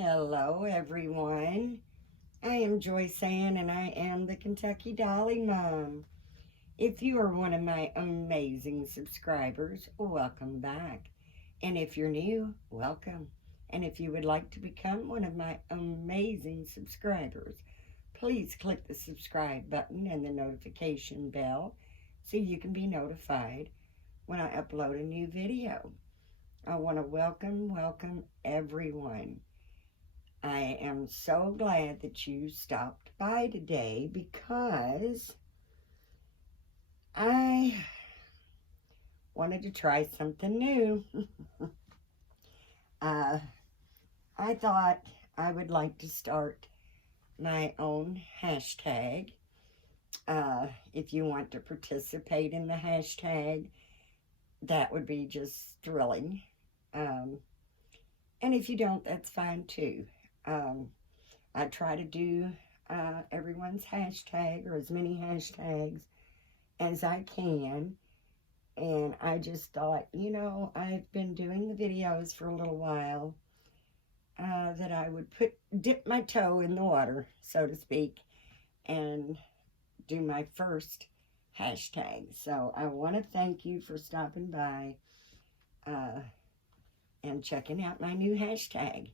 Hello, everyone. I am Joyce Ann, and I am the Kentucky Dolly Mom. If you are one of my amazing subscribers, welcome back. And if you're new, welcome. And if you would like to become one of my amazing subscribers, please click the subscribe button and the notification bell so you can be notified when I upload a new video. I want to welcome everyone. I am so glad that you stopped by today because I wanted to try something new. uh, I thought I would like to start my own hashtag. If you want to participate in the hashtag, that would be just thrilling. Um, and if you don't, that's fine too. Um, I try to do everyone's hashtag or as many hashtags as I can. And I just thought, I've been doing the videos for a little while, that I would dip my toe in the water, so to speak, and do my first hashtag. So I want to thank you for stopping by uh, and checking out my new hashtag.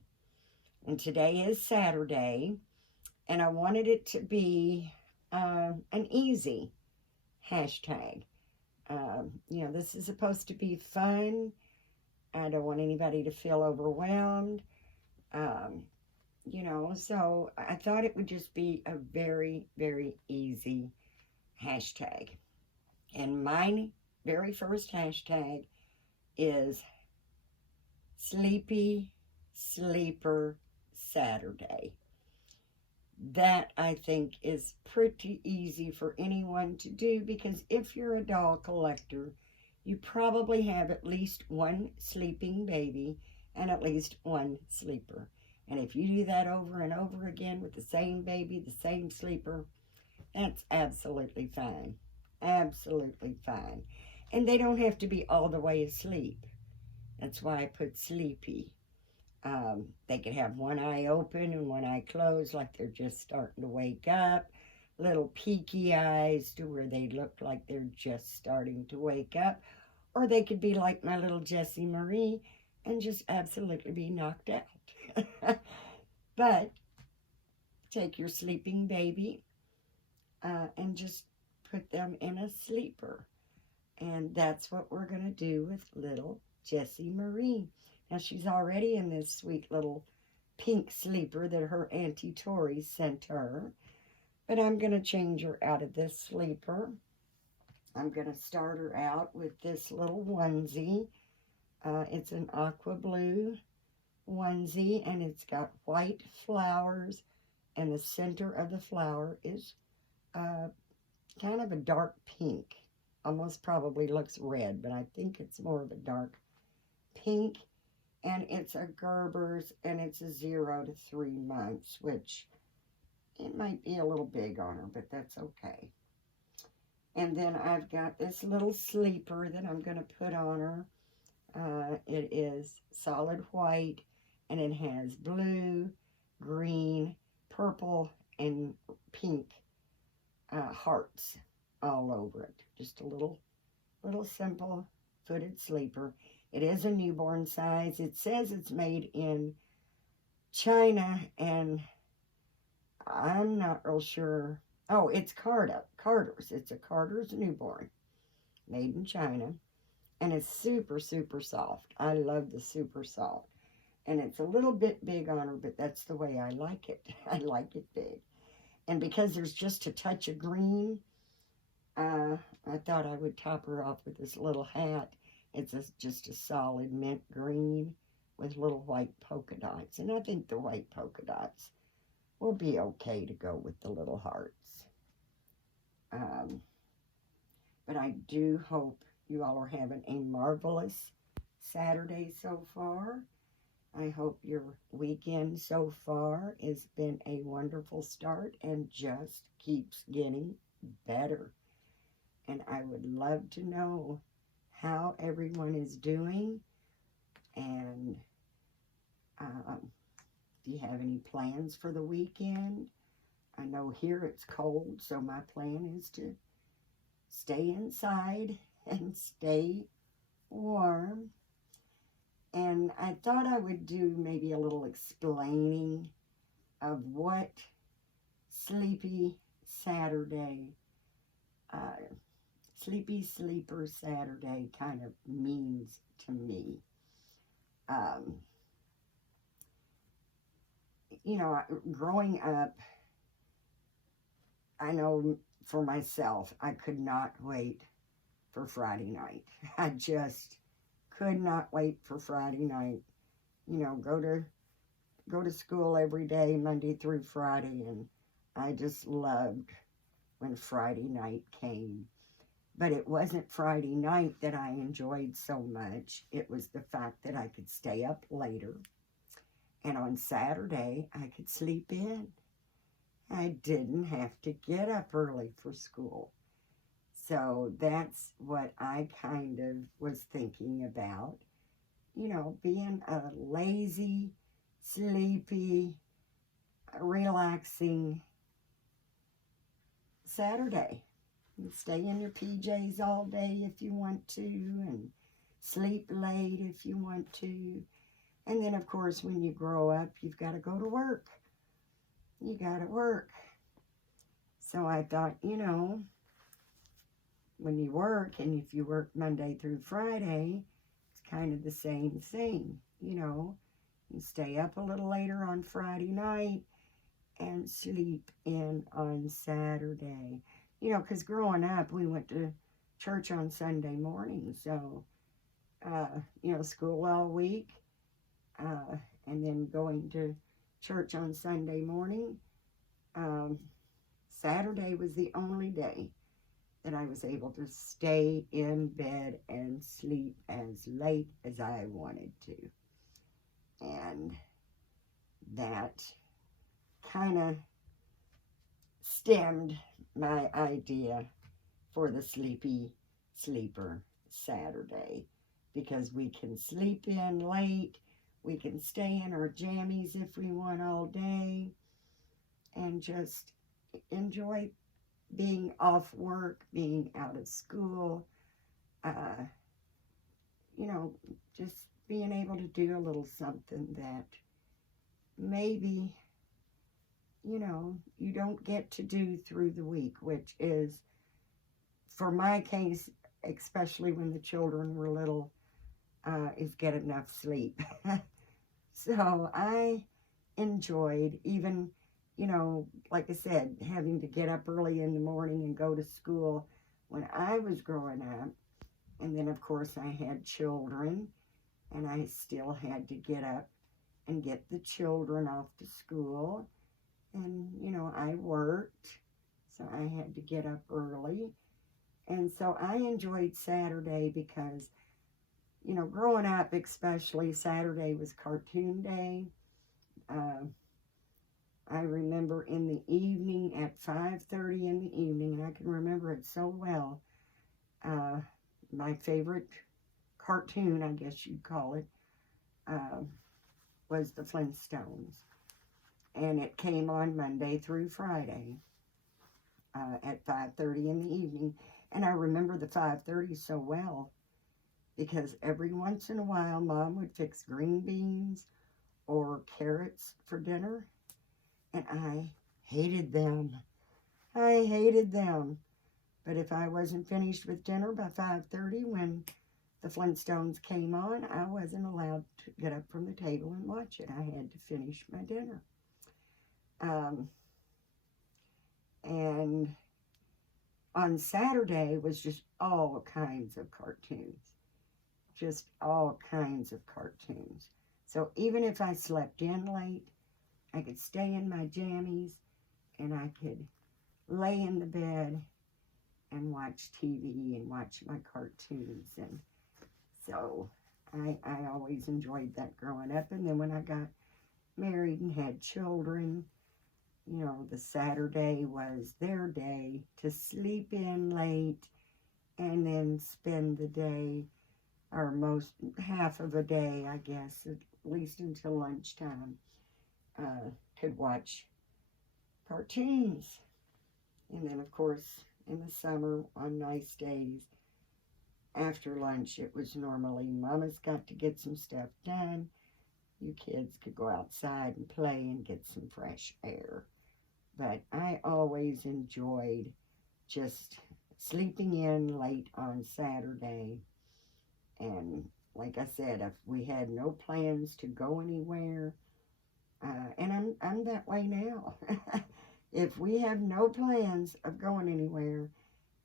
And today is Saturday, and I wanted it to be an easy hashtag. This is supposed to be fun. I don't want anybody to feel overwhelmed. Um, so I thought it would just be a very, very easy hashtag. And my very first hashtag is Sleepy Sleeper Saturday. That I think is pretty easy for anyone to do because if you're a doll collector, you probably have at least one sleeping baby and at least one sleeper. And if you do that over and over again with the same baby, the same sleeper, that's absolutely fine. Absolutely fine. And they don't have to be all the way asleep. That's why I put sleepy. They could have one eye open and one eye closed, like they're just starting to wake up. Little peaky eyes to where they look like they're just starting to wake up. Or they could be like my little Jessie Marie and just absolutely be knocked out. But take your sleeping baby and just put them in a sleeper. And that's what we're going to do with little Jessie Marie. Now, she's already in this sweet little pink sleeper that her Auntie Tori sent her. But I'm going to change her out of this sleeper. I'm going to start her out with this little onesie. It's an aqua blue onesie, and it's got white flowers, and the center of the flower is uh, kind of a dark pink. Almost probably looks red, but I think it's more of a dark pink. And it's a Gerber's, and it's a 0 to 3 months, which it might be a little big on her, but that's okay. And then I've got this little sleeper that I'm going to put on her. It is solid white, and it has blue, green, purple, and pink hearts all over it. Just a little simple footed sleeper. It is a newborn size. It says it's made in China, and I'm not real sure. Oh, it's Carter's. It's a Carter's newborn, made in China, and it's super, super soft. I love the super soft. And it's a little bit big on her, but that's the way I like it. I like it big. And because there's just a touch of green, I thought I would top her off with this little hat. Just a solid mint green with little white polka dots. And I think the white polka dots will be okay to go with the little hearts. But I do hope you all are having a marvelous Saturday so far. I hope your weekend so far has been a wonderful start and just keeps getting better. And I would love to know how everyone is doing. And Do you have any plans for the weekend? I know here it's cold, so my plan is to stay inside and stay warm. And I thought I would do maybe a little explaining of what Sleepy Saturday, Sleepy Sleeper Saturday kind of means to me. Um, Growing up, I know for myself, I could not wait for Friday night. I just could not wait for Friday night. Go to school every day, Monday through Friday, and I just loved when Friday night came. But it wasn't Friday night that I enjoyed so much. It was the fact that I could stay up later. And on Saturday, I could sleep in. I didn't have to get up early for school. So that's what I kind of was thinking about. Being a lazy, sleepy, relaxing Saturday. You stay in your PJs all day if you want to, and sleep late if you want to. And then, of course, when you grow up, you've got to go to work. You got to work. So I thought, when you work, and if you work Monday through Friday, it's kind of the same thing, You stay up a little later on Friday night and sleep in on Saturday. Because growing up, we went to church on Sunday morning. So, school all week, and then going to church on Sunday morning. Saturday was the only day that I was able to stay in bed and sleep as late as I wanted to. And that kind of stemmed my idea for the Sleepy Sleeper Saturday, because we can sleep in late, we can stay in our jammies if we want all day, and just enjoy being off work, being out of school, just being able to do a little something that maybe, you don't get to do through the week, which is, for my case, especially when the children were little, is get enough sleep. So I enjoyed, even, like I said, having to get up early in the morning and go to school when I was growing up. And then, of course, I had children, and I still had to get up and get the children off to school. And, I worked, so I had to get up early. And so I enjoyed Saturday because, growing up especially, Saturday was cartoon day. I remember in the evening at 5:30 in the evening, and I can remember it so well, my favorite cartoon, I guess you'd call it, was the Flintstones. And it came on Monday through Friday at 5:30 in the evening. And I remember the 5:30 so well because every once in a while, Mom would fix green beans or carrots for dinner, and I hated them. I hated them. But if I wasn't finished with dinner by 5:30 when the Flintstones came on, I wasn't allowed to get up from the table and watch it. I had to finish my dinner. And on Saturday was just all kinds of cartoons. Just all kinds of cartoons. So even if I slept in late, I could stay in my jammies and I could lay in the bed and watch TV and watch my cartoons. And so I always enjoyed that growing up. And then when I got married and had children, the Saturday was their day to sleep in late and then spend the day, or half of a day, I guess, at least until lunchtime, could watch cartoons. And then, of course, in the summer, on nice days, after lunch, it was normally Mama's got to get some stuff done. You kids could go outside and play and get some fresh air. But I always enjoyed just sleeping in late on Saturday. And like I said, if we had no plans to go anywhere, and I'm that way now. If we have no plans of going anywhere,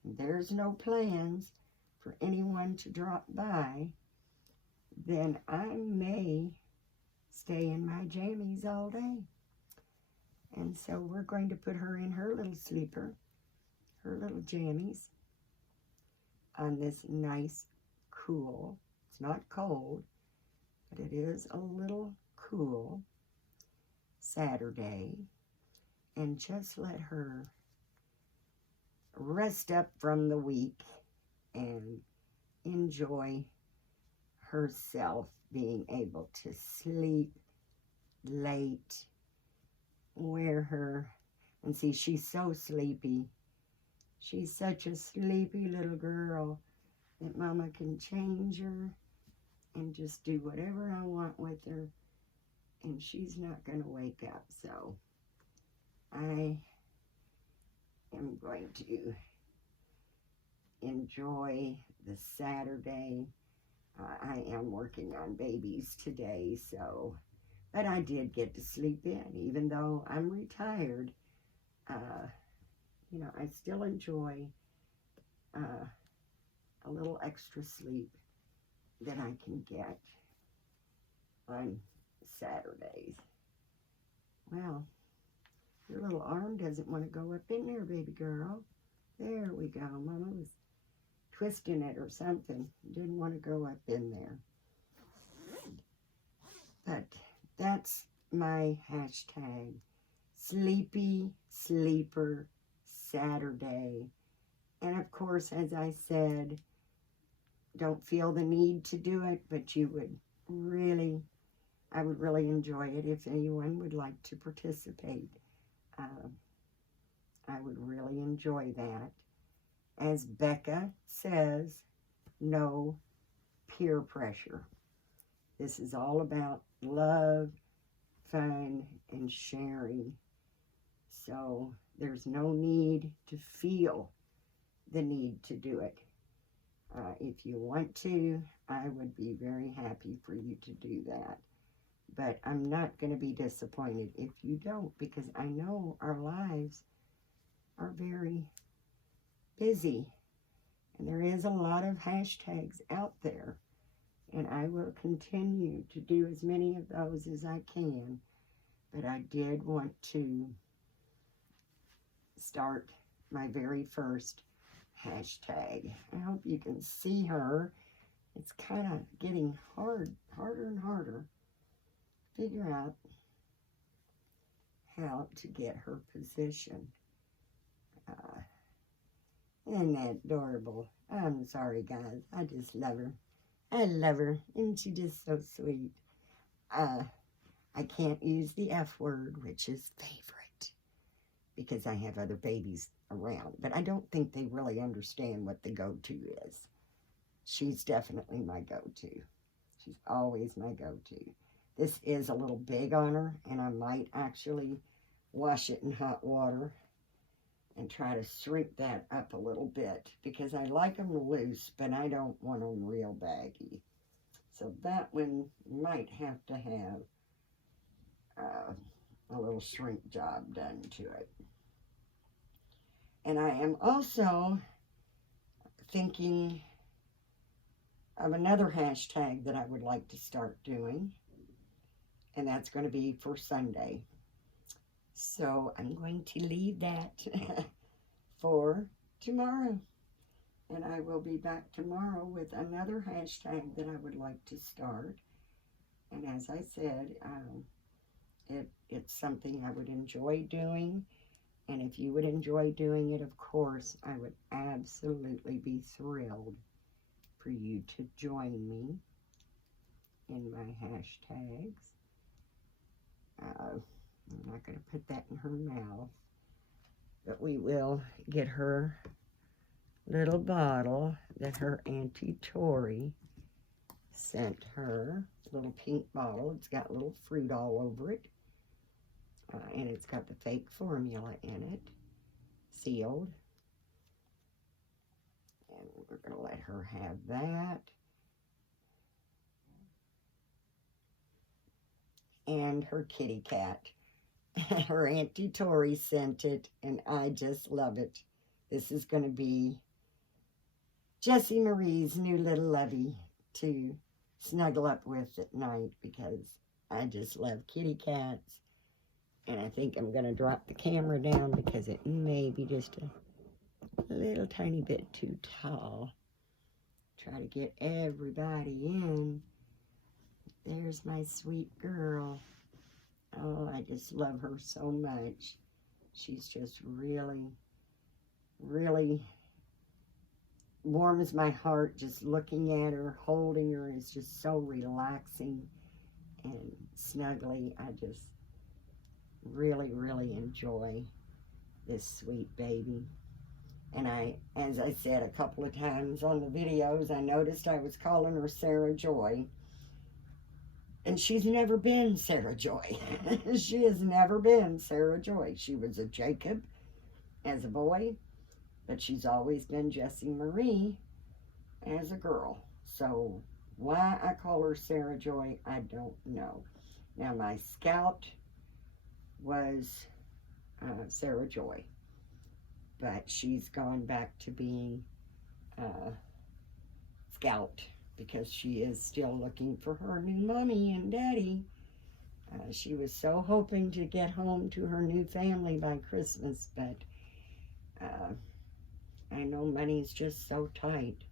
there's no plans for anyone to drop by, then I may stay in my jammies all day. And so we're going to put her in her little sleeper, her little jammies, on this nice, cool, it's not cold, but it is a little cool Saturday, and just let her rest up from the week and enjoy herself being able to sleep late, wear her, and see, she's so sleepy. She's such a sleepy little girl that Mama can change her and just do whatever I want with her, and she's not going to wake up. So I am going to enjoy the Saturday. I am working on babies today, so, but I did get to sleep in, even though I'm retired. You know, I still enjoy a little extra sleep that I can get on Saturdays. Well, your little arm doesn't want to go up in there, baby girl. There we go. Mama was twisting it or something. Didn't want to go up in there. But that's my hashtag. Sleepy Sleeper Saturday. And of course, as I said, don't feel the need to do it, but you would really, I would really enjoy it if anyone would like to participate. I would really enjoy that. As Becca says, no peer pressure. This is all about love, fun, and sharing. So there's no need to feel the need to do it. If you want to, I would be very happy for you to do that. But I'm not going to be disappointed if you don't, because I know our lives are very busy. And there is a lot of hashtags out there. And I will continue to do as many of those as I can. But I did want to start my very first hashtag. I hope you can see her. It's kind of getting harder and harder to figure out how to get her position. Isn't that adorable? I'm sorry, guys. I just love her. I love her. Isn't she just so sweet? I can't use the F word, which is favorite, because I have other babies around. But I don't think they really understand what the go-to is. She's definitely my go-to. She's always my go-to. This is a little big on her, and I might actually wash it in hot water and try to shrink that up a little bit, because I like them loose, but I don't want them real baggy. So that one might have to have a little shrink job done to it. And I am also thinking of another hashtag that I would like to start doing, and that's going to be for Sunday. So I'm going to leave that for tomorrow. And I will be back tomorrow with another hashtag that I would like to start. And as I said, it's something I would enjoy doing. And if you would enjoy doing it, of course, I would absolutely be thrilled for you to join me in my hashtags. not going to put that in her mouth. But we will get her little bottle that her Auntie Tori sent her. Little pink bottle. It's got little fruit all over it. And it's got the fake formula in it. Sealed. And we're going to let her have that. And her kitty cat. Her Auntie Tori sent it, and I just love it. This is going to be Jessie Marie's new little lovey to snuggle up with at night, because I just love kitty cats. And I think I'm going to drop the camera down because it may be just a little tiny bit too tall. Try to get everybody in. There's my sweet girl. Oh, I just love her so much. She's just really, really warms my heart. Just looking at her, holding her is just so relaxing and snuggly. I just really, really enjoy this sweet baby. And as I said a couple of times on the videos, I noticed I was calling her Sarah Joy. And she's never been Sarah Joy. She has never been Sarah Joy. She was a Jacob as a boy, but she's always been Jessie Marie as a girl. So why I call her Sarah Joy, I don't know. Now, my Scout was Sarah Joy, but she's gone back to being Scout, because she is still looking for her new mommy and daddy. She was so hoping to get home to her new family by Christmas, but I know money's just so tight.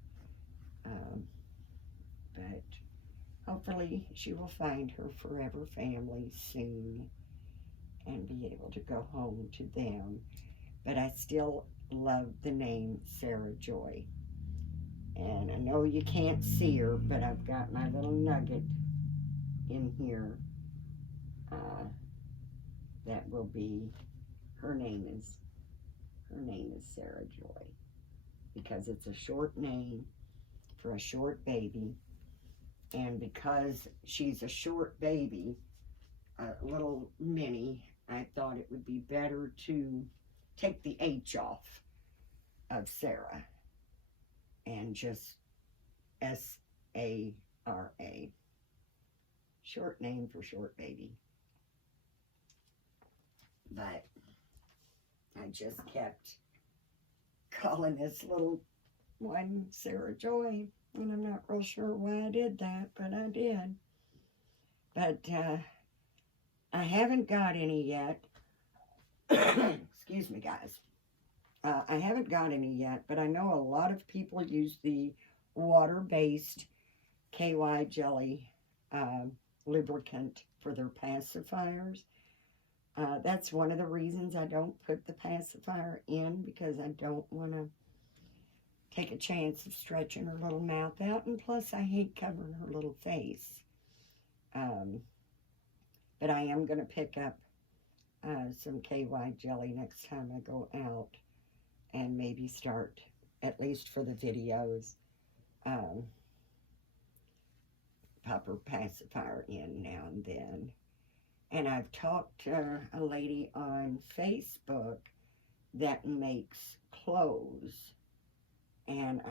But hopefully she will find her forever family soon and be able to go home to them. But I still love the name Sarah Joy. And I know you can't see her, but I've got my little nugget in here. That will be, her name is Sarah Joy, because it's a short name for a short baby. And because she's a short baby, a little mini, I thought it would be better to take the H off of Sarah and just S-A-R-A. Short name for short baby. But I just kept calling this little one Sarah Joy, and I'm not real sure why I did that, but I did. But I haven't got any yet. Excuse me, guys. I haven't got any yet, but I know a lot of people use the water-based KY jelly lubricant for their pacifiers. That's one of the reasons I don't put the pacifier in, because I don't want to take a chance of stretching her little mouth out, and plus I hate covering her little face. But I am going to pick up some KY jelly next time I go out, and maybe start, at least for the videos, pop her pacifier in now and then. And I've talked to a lady on Facebook that makes clothes, and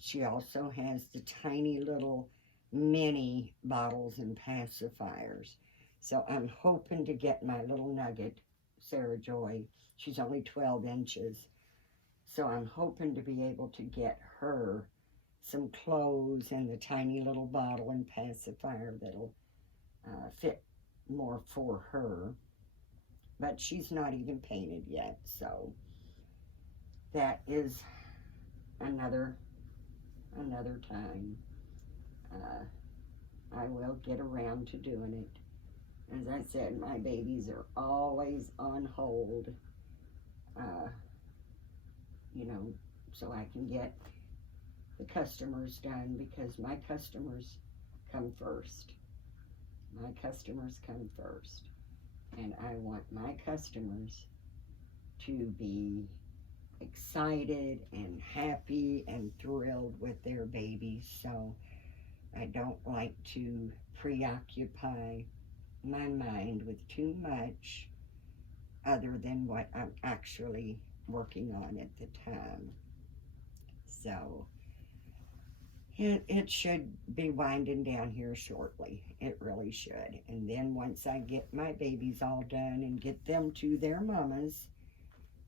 she also has the tiny little mini bottles and pacifiers. So I'm hoping to get my little nugget, Sarah Joy. She's only 12 inches. So I'm hoping to be able to get her some clothes and the tiny little bottle and pacifier that'll fit more for her. But she's not even painted yet, so that is another time. I will get around to doing it. As I said, my babies are always on hold, you know, so I can get the customers done, because my customers come first. My customers come first. And I want my customers to be excited and happy and thrilled with their babies. So I don't like to preoccupy my mind with too much other than what I'm actually working on at the time. So it should be winding down here shortly. It really should. And then once I get my babies all done and get them to their mamas,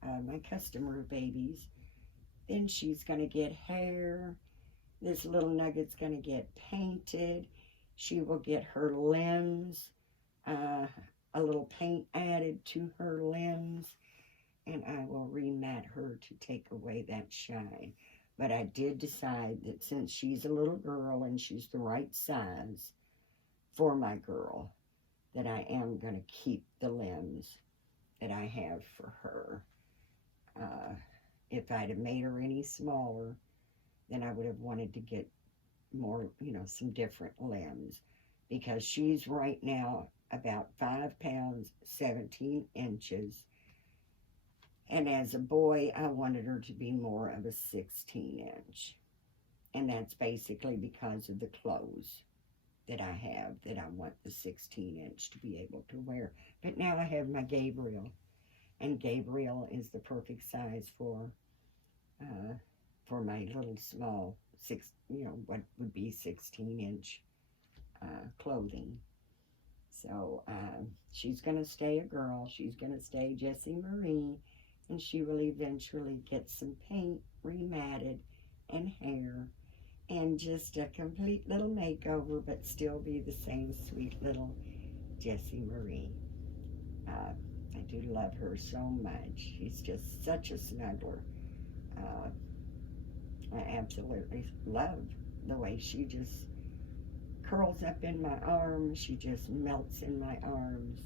my customer babies, then she's going to get hair. This little nugget's going to get painted. She will get her limbs, a little paint added to her limbs, and I will remat her to take away that shine. But I did decide that since she's a little girl and she's the right size for my girl, that I am going to keep the limbs that I have for her. If I'd have made her any smaller, then I would have wanted to get more, some different limbs, because she's right now about 5 pounds, 17 inches. And as a boy, I wanted her to be more of a 16-inch. And that's basically because of the clothes that I have, that I want the 16-inch to be able to wear. But now I have my Gabriel. And Gabriel is the perfect size for my little small, what would be 16-inch clothing. So she's going to stay a girl. She's going to stay Jessie Marie. And she will eventually get some paint rematted and hair and just a complete little makeover, but still be the same sweet little Jessie Marie. I do love her so much. She's just such a snuggler. I absolutely love the way she just curls up in my arms. She just melts in my arms.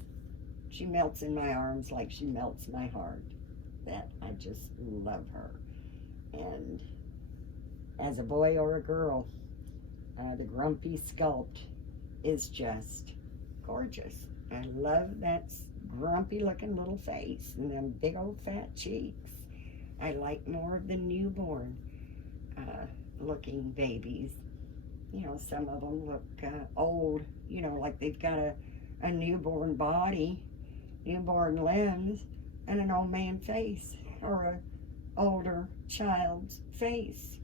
She melts in my arms like she melts my heart. That I just love her. And as a boy or a girl, the Grumpy sculpt is just gorgeous. I love that grumpy looking little face and them big old fat cheeks. I like more of the newborn looking babies. Some of them look old, like they've got a newborn body, newborn limbs, and an old man face, or a older child's face.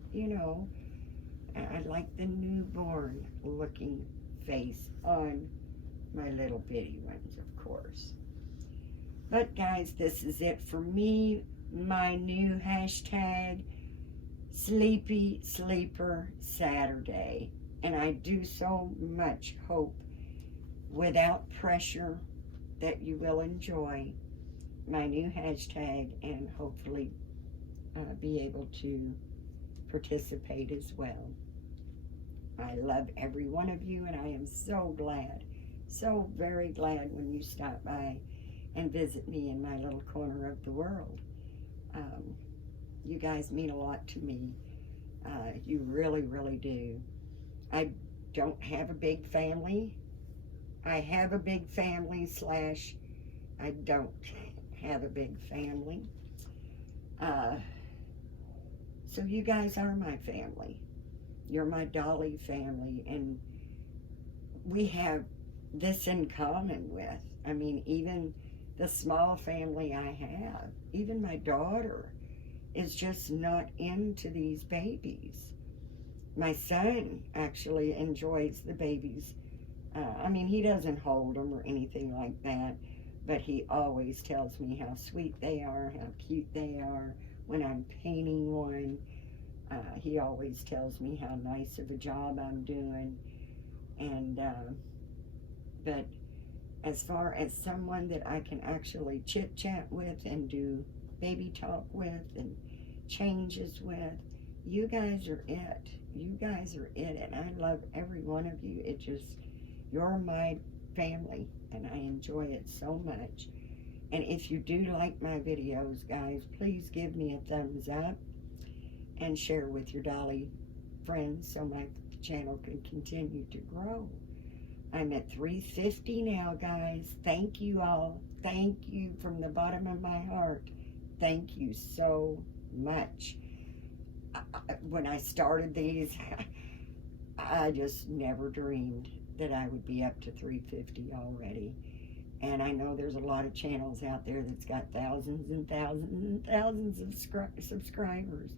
I like the newborn looking face on my little bitty ones, of course. But guys, this is it for me. My new hashtag, Sleepy Sleeper Saturday. And I do so much hope, without pressure, that you will enjoy my new hashtag and hopefully be able to participate as well. I love every one of you, and I am so glad, so very glad when you stop by and visit me in my little corner of the world. You guys mean a lot to me. You really, really do. I don't have a big family. I have a big family / I don't have a big family. So you guys are my family. You're my Dolly family, and we have this in common with, even the small family I have, even my daughter is just not into these babies. My son actually enjoys the babies. He doesn't hold them or anything like that, but he always tells me how sweet they are, how cute they are. When I'm painting one, he always tells me how nice of a job I'm doing. And but as far as someone that I can actually chit chat with and do baby talk with and changes with, you guys are it. You guys are it, and I love every one of you. You're my family, and I enjoy it so much. And if you do like my videos, guys, please give me a thumbs up and share with your Dolly friends so my channel can continue to grow. I'm at 350 now, guys. Thank you all. Thank you from the bottom of my heart. Thank you so much. When I started these, I just never dreamed that I would be up to 350 already. And I know there's a lot of channels out there that's got thousands and thousands and thousands of subscribers.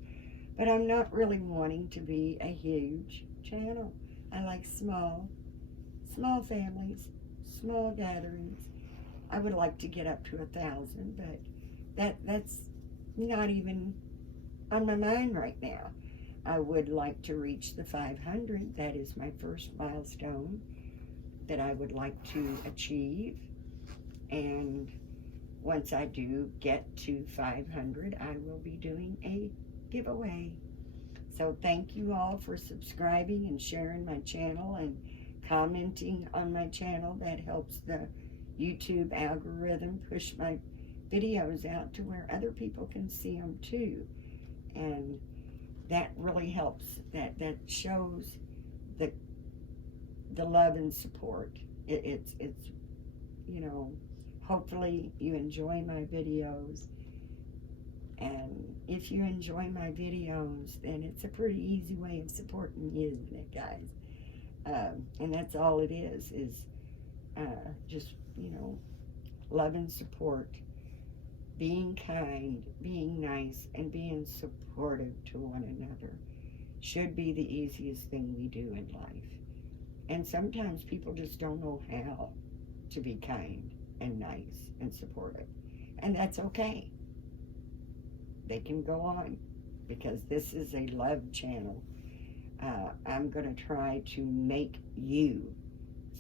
But I'm not really wanting to be a huge channel. I like small families, small gatherings. I would like to get up to 1,000, but that's not even on my mind right now. I would like to reach the 500. That is my first milestone that I would like to achieve. And once I do get to 500, I will be doing a giveaway. So thank you all for subscribing and sharing my channel and commenting on my channel. That helps the YouTube algorithm push my videos out to where other people can see them too. And that really helps. That shows the love and support. It's you know, hopefully you enjoy my videos. And if you enjoy my videos, then it's a pretty easy way of supporting me, isn't it, guys? And that's all it is just, you know, love and support, being kind, being nice, and being supportive to one another should be the easiest thing we do in life. And sometimes people just don't know how to be kind and nice and supportive. And that's okay. They can go on, because this is a love channel. I'm going to try to make you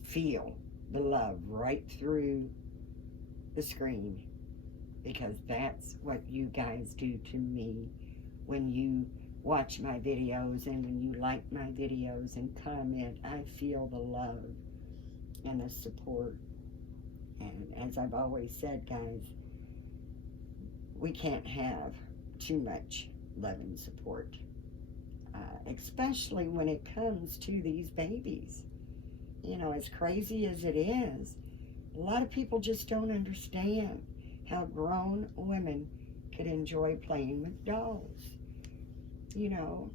feel the love right through the screen, because that's what you guys do to me when you watch my videos and when you like my videos and comment. I feel the love and the support. And as I've always said, guys, we can't have too much love and support, especially when it comes to these babies. You know, as crazy as it is, a lot of people just don't understand how grown women could enjoy playing with dolls. You know,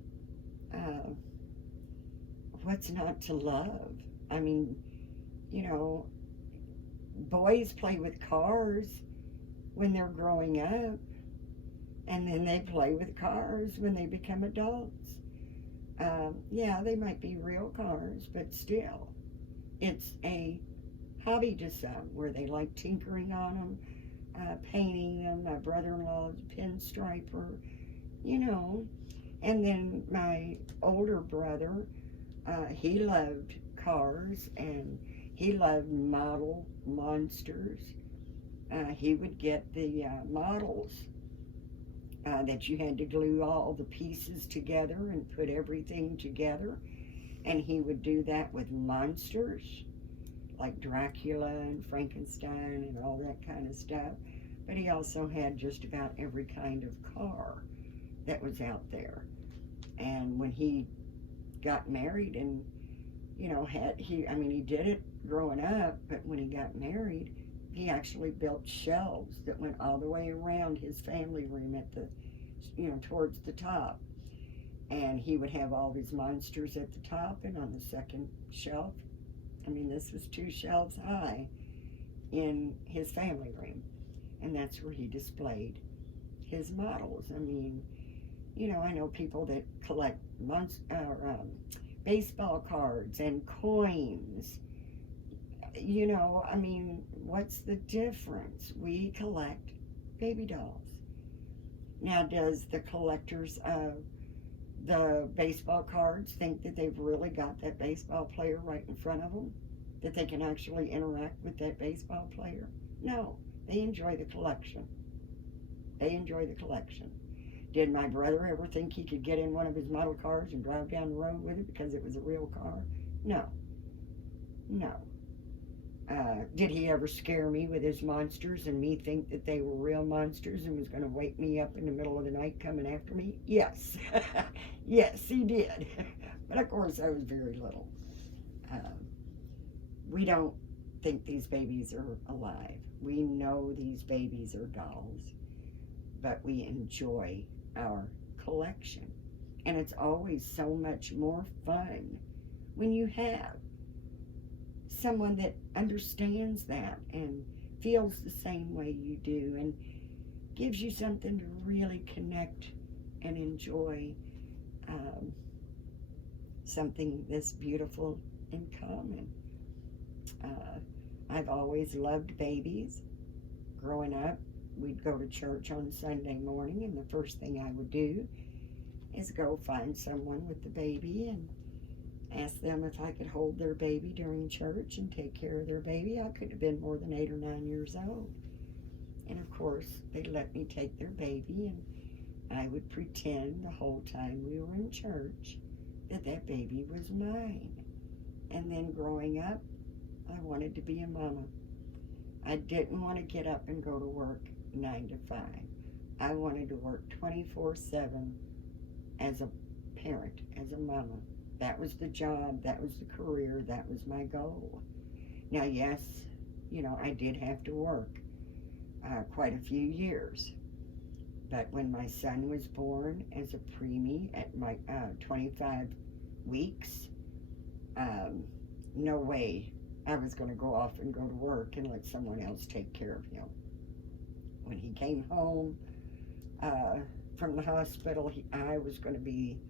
what's not to love? I mean, you know, boys play with cars when they're growing up, and then they play with cars when they become adults. Yeah, they might be real cars, but still, it's a hobby to some where they like tinkering on them, painting them. My brother-in-law is a pinstriper, you know. And then my older brother, he loved cars, and he loved model monsters. He would get the models that you had to glue all the pieces together and put everything together. And he would do that with monsters like Dracula and Frankenstein and all that kind of stuff. But he also had just about every kind of car that was out there. And when he got married and, you know, he did it growing up, but when he got married, he actually built shelves that went all the way around his family room at the, you know, towards the top. And he would have all these monsters at the top, and on the second shelf, I mean, this was 2 shelves high in his family room. And that's where he displayed his models. I mean, you know, I know people that collect baseball cards and coins. You know, I mean, what's the difference? We collect baby dolls. Now, does the collectors of the baseball cards think that they've really got that baseball player right in front of them? That they can actually interact with that baseball player? No, they enjoy the collection. They enjoy the collection. Did my brother ever think he could get in one of his model cars and drive down the road with it because it was a real car? No. No. Did he ever scare me with his monsters and me think that they were real monsters and was going to wake me up in the middle of the night coming after me? Yes. Yes, he did. But of course, I was very little. we don't think these babies are alive. We know these babies are dolls, but we enjoy our collection. And it's always so much more fun when you have someone that understands that and feels the same way you do and gives you something to really connect and enjoy, um, something this beautiful in common. Uh, I've always loved babies. Growing up, we'd go to church on Sunday morning, and the first thing I would do is go find someone with the baby and ask them if I could hold their baby during church and take care of their baby. I could have been more than 8 or 9 years old. And of course, they let me take their baby, and I would pretend the whole time we were in church that that baby was mine. And then growing up, I wanted to be a mama. I didn't want to get up and go to work 9 to 5. I wanted to work 24/7 as a parent, as a mama. That was the job, that was the career, that was my goal. Now, yes, I did have to work quite a few years. But when my son was born as a preemie at my 25 weeks, no way I was going to go off and go to work and let someone else take care of him. When he came home from the hospital, I was going to be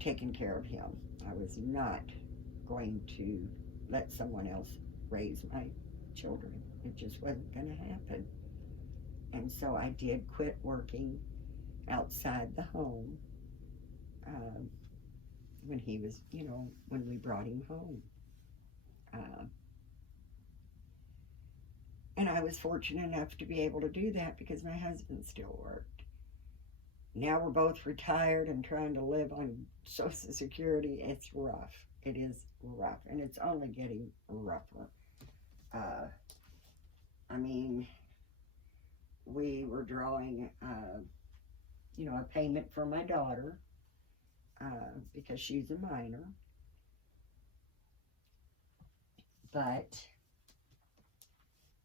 taking care of him. I was not going to let someone else raise my children. It just wasn't going to happen. And so I did quit working outside the home when he was, when we brought him home. And I was fortunate enough to be able to do that because my husband still worked. Now we're both retired and trying to live on Social Security. It's rough. It is rough, and it's only getting rougher. We were drawing, a payment for my daughter because she's a minor. But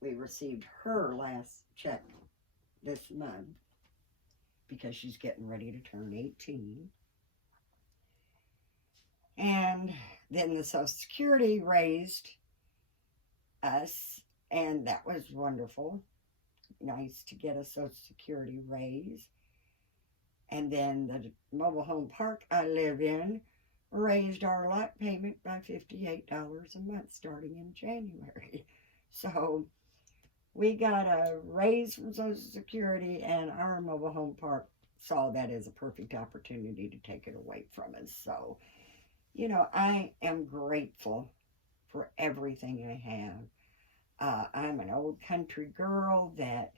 we received her last check this month because she's getting ready to turn 18. And then the Social Security raised us, and that was wonderful. Nice to get a Social Security raise. And then the mobile home park I live in raised our lot payment by $58 a month starting in January. So we got a raise from Social Security, and our mobile home park saw that as a perfect opportunity to take it away from us. So, I am grateful for everything I have. I'm an old country girl that,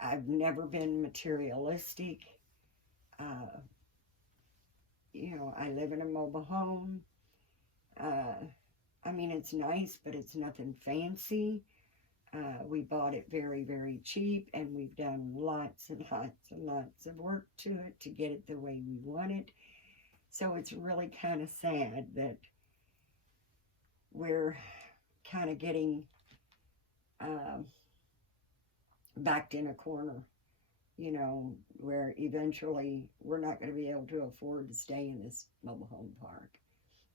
I've never been materialistic. I live in a mobile home. It's nice, but it's nothing fancy. We bought it very, very cheap, and we've done lots and lots and lots of work to it to get it the way we want it. So it's really kind of sad that we're kind of getting backed in a corner, where eventually we're not going to be able to afford to stay in this mobile home park.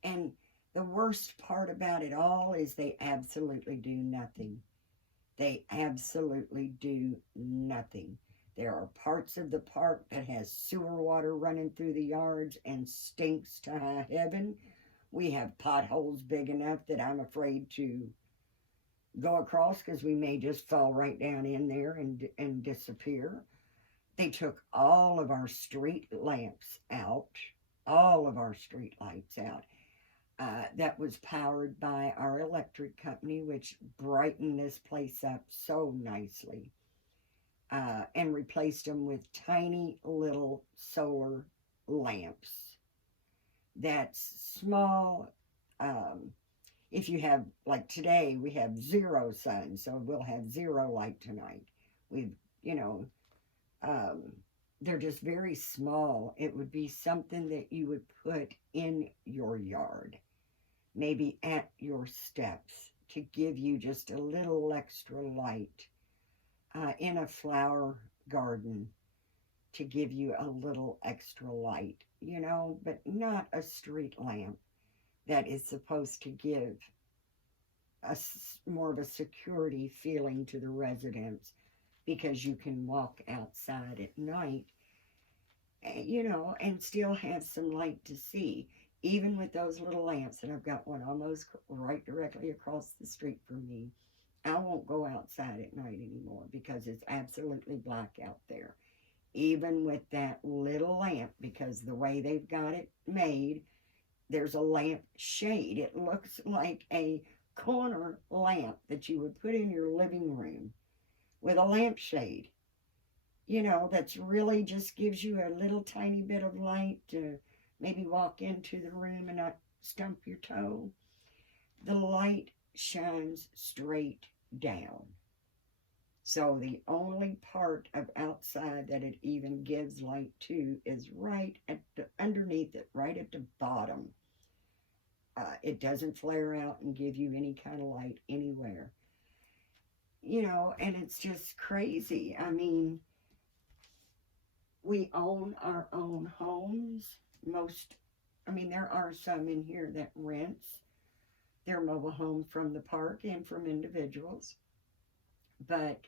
And the worst part about it all is they absolutely do nothing. They absolutely do nothing. There are parts of the park that has sewer water running through the yards and stinks to high heaven. We have potholes big enough that I'm afraid to go across because we may just fall right down in there and disappear. They took all of our street lamps out, all of our street lights out. That was powered by our electric company, which brightened this place up so nicely, and replaced them with tiny little solar lamps. That's small. If you have, like today, we have 0 sun, so we'll have 0 light tonight. We've, they're just very small. It would be something that you would put in your yard, maybe at your steps, to give you just a little extra light, in a flower garden, to give you a little extra light, but not a street lamp that is supposed to give more of a security feeling to the residents, because you can walk outside at night, and still have some light to see, even with those little lamps. And I've got one almost right directly across the street from me. I won't go outside at night anymore because it's absolutely black out there, even with that little lamp, because the way they've got it made, there's a lamp shade. It looks like a corner lamp that you would put in your living room with a lampshade. That's really just gives you a little tiny bit of light to maybe walk into the room and not stump your toe. The light shines straight down. So the only part of outside that it even gives light to is right underneath it, right at the bottom. It doesn't flare out and give you any kind of light anywhere. And it's just crazy. I mean, we own our own homes. There are some in here that rents their mobile home from the park and from individuals. But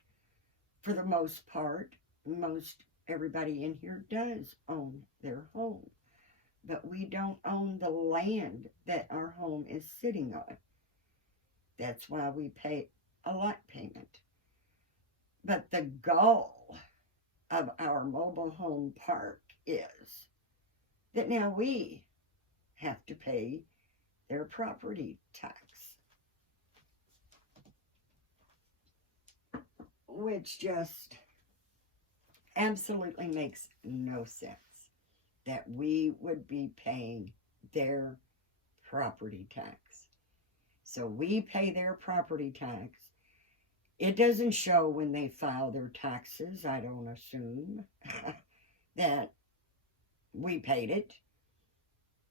for the most part, most everybody in here does own their home. But we don't own the land that our home is sitting on. That's why we pay a lot payment. But the goal of our mobile home park is that now we have to pay their property tax, which just absolutely makes no sense that we would be paying their property tax. So we pay their property tax. It doesn't show when they file their taxes, I don't assume, that we paid it.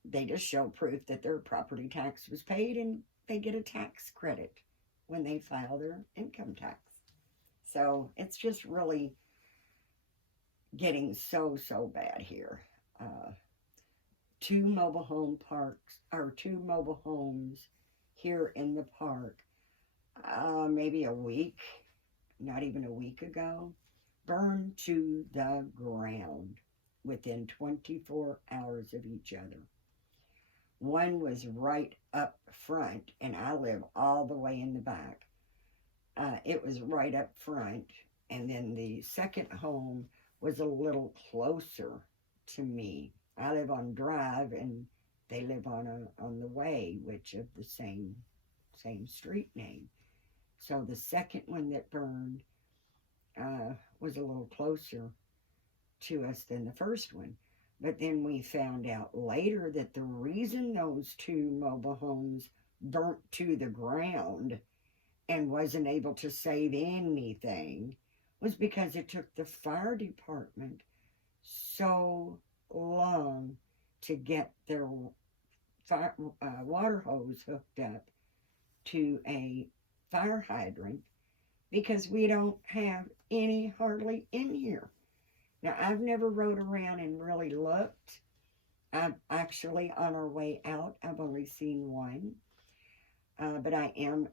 They just show proof that their property tax was paid, and they get a tax credit when they file their income tax. So it's just really getting so bad here. Two mobile homes here in the park, maybe not even a week ago, burned to the ground within 24 hours of each other. One was right up front, and I live all the way in the back. It was right up front, and then the second home was a little closer to me. I live on Drive, and they live on the Way, which of the same street name. So the second one that burned was a little closer to us than the first one. But then we found out later that the reason those two mobile homes burnt to the ground and wasn't able to save anything was because it took the fire department so long to get their water hose hooked up to a fire hydrant, because we don't have any hardly in here. Now, I've never rode around and really looked. I've actually, on our way out, I've only seen one. But I am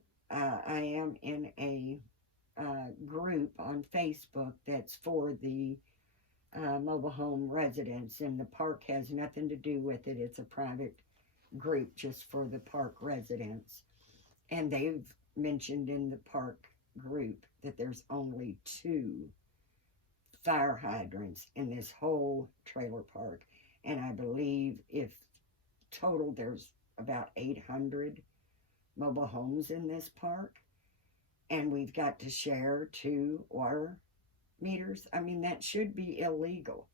in a group on Facebook that's for the mobile home residents, and the park has nothing to do with it. It's a private group just for the park residents. And they've mentioned in the park group that there's only 2 fire hydrants in this whole trailer park. And I believe if total there's about 800 mobile homes in this park, and we've got to share 2 water meters. I mean, that should be illegal.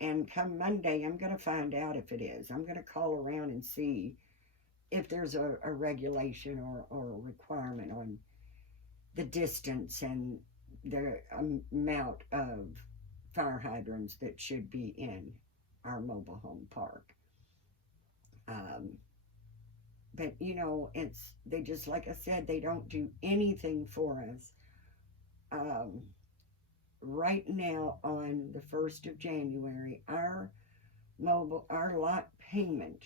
And come Monday, I'm going to find out if it is. I'm going to call around and see if there's a regulation or a requirement on the distance and the amount of fire hydrants that should be in our mobile home park. Um, but you know, they just, like I said, they don't do anything for us. Um, right now, on the 1st of January, our lot payment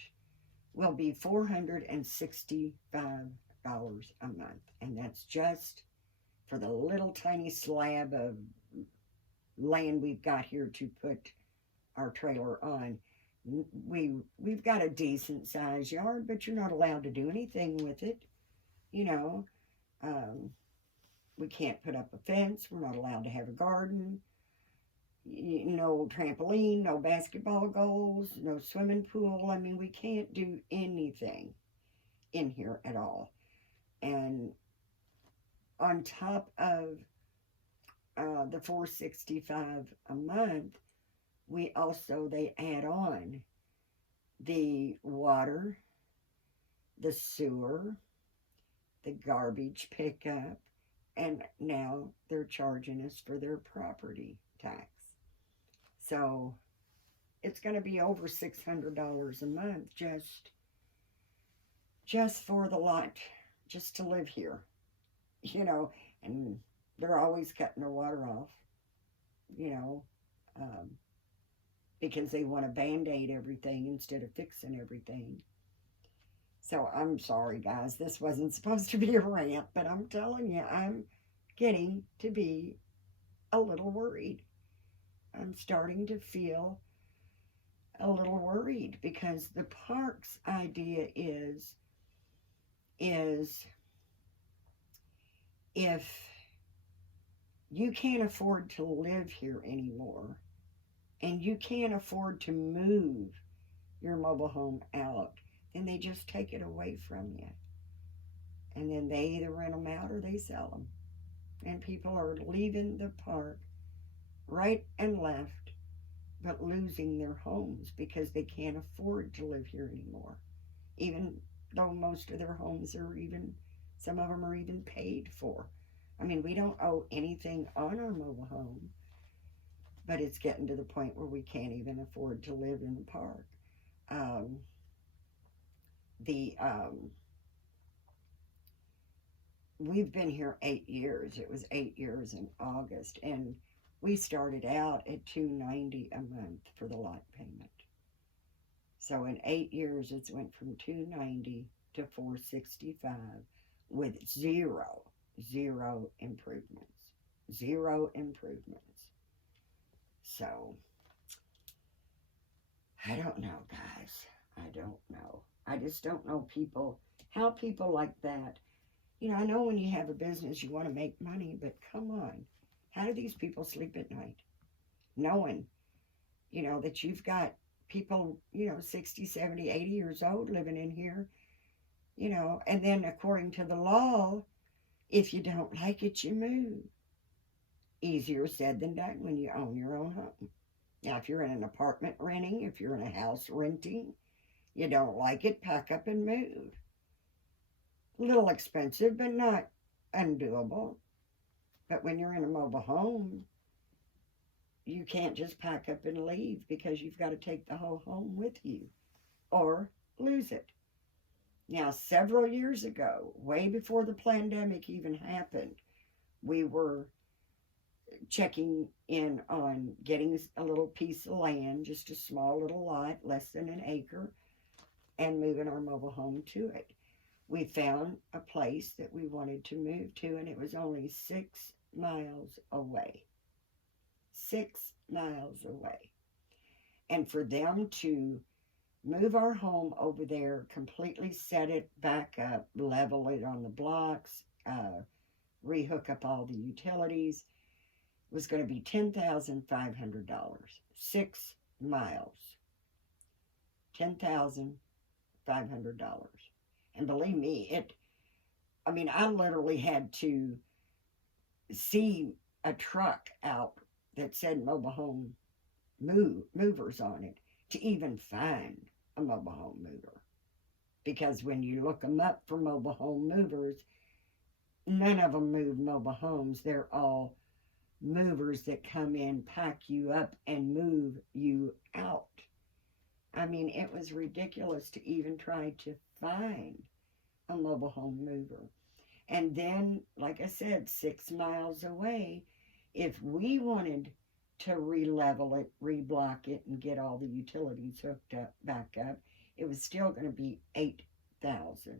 will be $465 a month, and that's just for the little tiny slab of land we've got here to put our trailer on. We've got a decent sized yard, but you're not allowed to do anything with it. You know, um, we can't put up a fence. We're not allowed to have a garden. No trampoline, no basketball goals, no swimming pool. I mean, we can't do anything in here at all. And on top of the $465 a month, they add on the water, the sewer, the garbage pickup, and now they're charging us for their property tax. So it's going to be over $600 a month just for the lot, just to live here, you know. And they're always cutting their water off, you know, because they want to band-aid everything instead of fixing everything. So I'm sorry, guys, this wasn't supposed to be a rant, but I'm telling you, I'm getting to be a little worried. I'm starting to feel a little worried, because the park's idea is if you can't afford to live here anymore and you can't afford to move your mobile home out, then they just take it away from you. And then they either rent them out or they sell them. And people are leaving the park right and left, but losing their homes because they can't afford to live here anymore. Even though most of their homes some of them are even paid for. I mean, we don't owe anything on our mobile home, but it's getting to the point where we can't even afford to live in the park. We've been here 8 years. It was 8 years in August, and we started out at $290 a month for the lot payment. So in 8 years, it's went from $290 to $465 with zero improvements. Zero improvements. So, I don't know, guys. I don't know. I just don't know how people like that. You know, I know when you have a business, you want to make money, but come on. How do these people sleep at night? Knowing, you know, that you've got people, you know, 60, 70, 80 years old living in here, you know, and then according to the law, if you don't like it, you move. Easier said than done when you own your own home. Now, if you're in an apartment renting, if you're in a house renting, you don't like it, pack up and move. A little expensive, but not undoable. But when you're in a mobile home, you can't just pack up and leave, because you've got to take the whole home with you or lose it. Now, several years ago, way before the pandemic even happened, we were checking in on getting a little piece of land, just a small little lot, less than an acre, and moving our mobile home to it. We found a place that we wanted to move to, and it was only 6 miles away. 6 miles away. And for them to move our home over there, completely set it back up, level it on the blocks, rehook up all the utilities, was going to be $10,500. 6 miles. $10,500. And believe me, I literally had to see a truck out that said mobile home movers on it to even find a mobile home mover. Because when you look them up for mobile home movers, none of them move mobile homes. They're all movers that come in, pack you up, and move you out. I mean, it was ridiculous to even try to find a mobile home mover. And then, like I said, 6 miles away, if we wanted to re-level it, re-block it, and get all the utilities hooked up back up, it was still going to be $8,500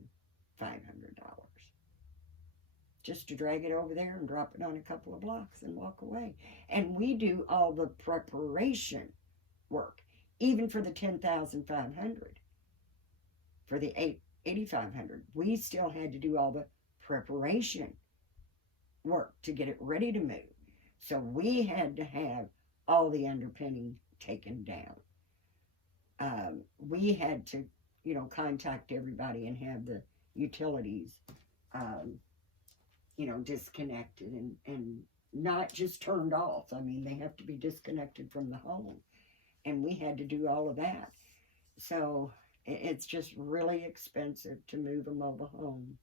just to drag it over there and drop it on a couple of blocks and walk away. And we do all the preparation work, even for the 10,500, for the 8,500. We still had to do all the preparation work to get it ready to move. So we had to have all the underpinning taken down. We had to, contact everybody and have the utilities, disconnected and not just turned off. I mean, they have to be disconnected from the home. And we had to do all of that. So it's just really expensive to move a mobile home.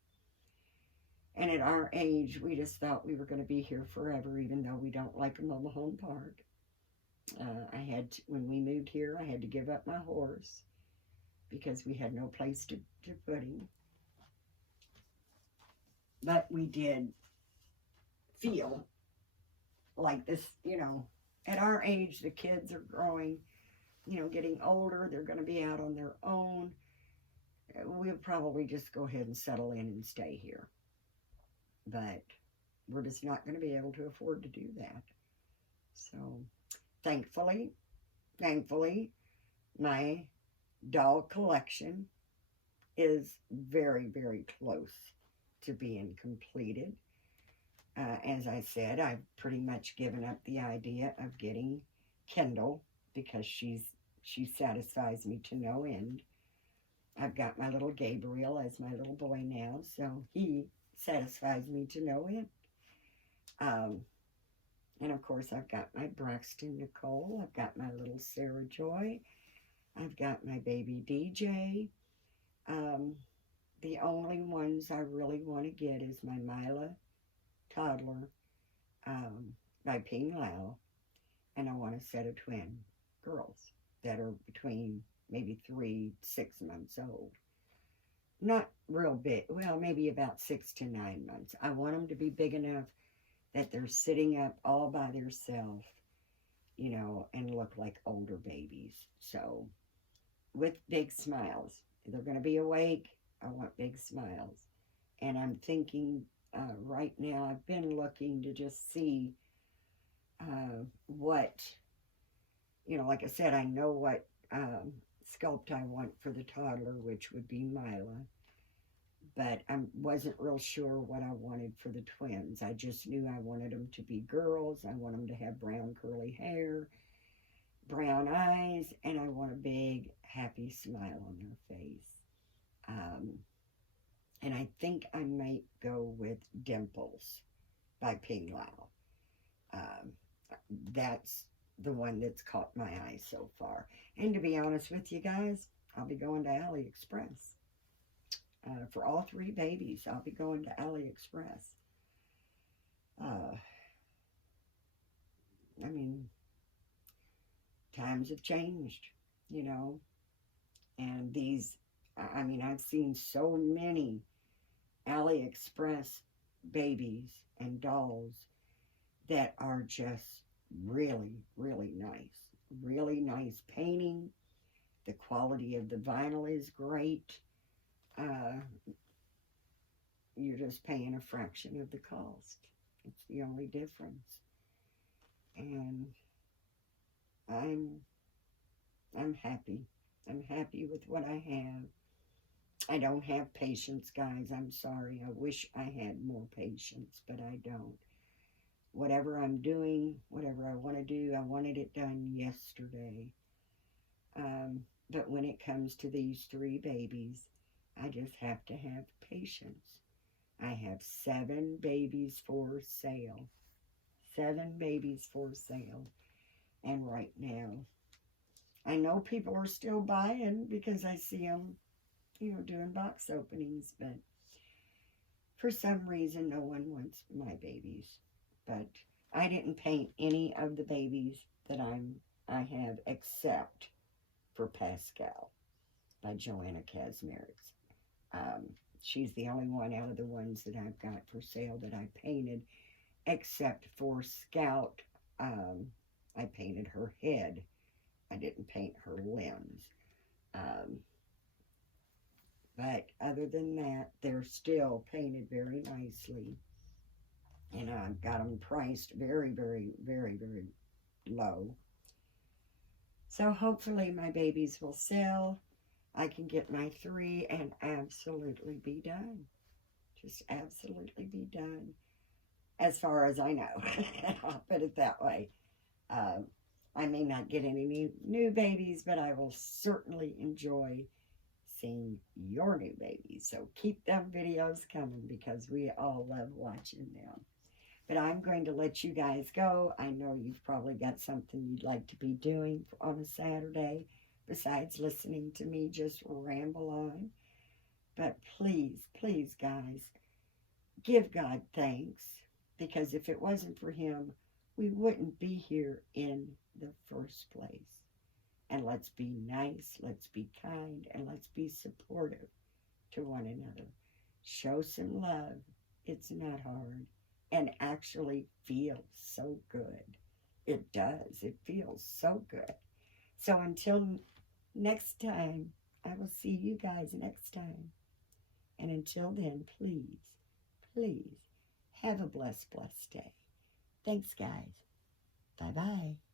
And at our age, we just thought we were going to be here forever, even though we don't like a mobile home park. When we moved here, I had to give up my horse because we had no place to put him. But we did feel like this, at our age, the kids are growing, getting older. They're going to be out on their own. We'll probably just go ahead and settle in and stay here. But we're just not going to be able to afford to do that. So thankfully, my doll collection is very, very close to being completed. As I said, I've pretty much given up the idea of getting Kendall because she satisfies me to no end. I've got my little Gabriel as my little boy now, so he satisfies me to no end. And of course, I've got my Braxton Nicole. I've got my little Sarah Joy. I've got my baby DJ. The only ones I really want to get is my Mila toddler by Ping Lao. And I want a set of twin girls that are between maybe 3 to 6 months old. Not real big. Well, maybe about 6 to 9 months. I want them to be big enough that they're sitting up all by themselves, and look like older babies. So, with big smiles. They're going to be awake. I want big smiles. And I'm thinking right now, I've been looking to just see what, like I said, I know what sculpt I want for the toddler, which would be Mila. But I wasn't real sure what I wanted for the twins. I just knew I wanted them to be girls. I want them to have brown curly hair, brown eyes, and I want a big happy smile on their face. And I think I might go with Dimples by Ping Lao. That's the one that's caught my eye so far. And to be honest with you guys, I'll be going to AliExpress. For all 3 babies, I'll be going to AliExpress. I mean, times have changed, and I've seen so many AliExpress babies and dolls that are just really, really nice. Really nice painting. The quality of the vinyl is great. You're just paying a fraction of the cost. It's the only difference. And I'm happy. I'm happy with what I have. I don't have patience, guys. I'm sorry. I wish I had more patience, but I don't. Whatever I'm doing, whatever I want to do, I wanted it done yesterday. But when it comes to these 3 babies, I just have to have patience. I have 7 babies for sale. 7 babies for sale. And right now, I know people are still buying because I see them, doing box openings. But for some reason, no one wants my babies. But I didn't paint any of the babies that I have except for Pascal by Joanna Kazmarek. Um, she's the only one out of the ones that I've got for sale that I painted, except for Scout. I painted her head. I didn't paint her limbs. Um, but other than that, they're still painted very nicely. And I've got them priced very, very, very, very low. So hopefully my babies will sell. I can get my 3 and absolutely be done. Just absolutely be done. As far as I know. I'll put it that way. I may not get any new babies, but I will certainly enjoy seeing your new babies. So keep them videos coming because we all love watching them. But I'm going to let you guys go. I know you've probably got something you'd like to be doing on a Saturday besides listening to me just ramble on. But please, please, guys, give God thanks, because if it wasn't for him, we wouldn't be here in the first place. And let's be nice, let's be kind, and let's be supportive to one another. Show some love. It's not hard. And actually feels so good. It does. It feels so good. So until next time, I will see you guys next time. And until then, please, please have a blessed, blessed day. Thanks, guys. Bye-bye.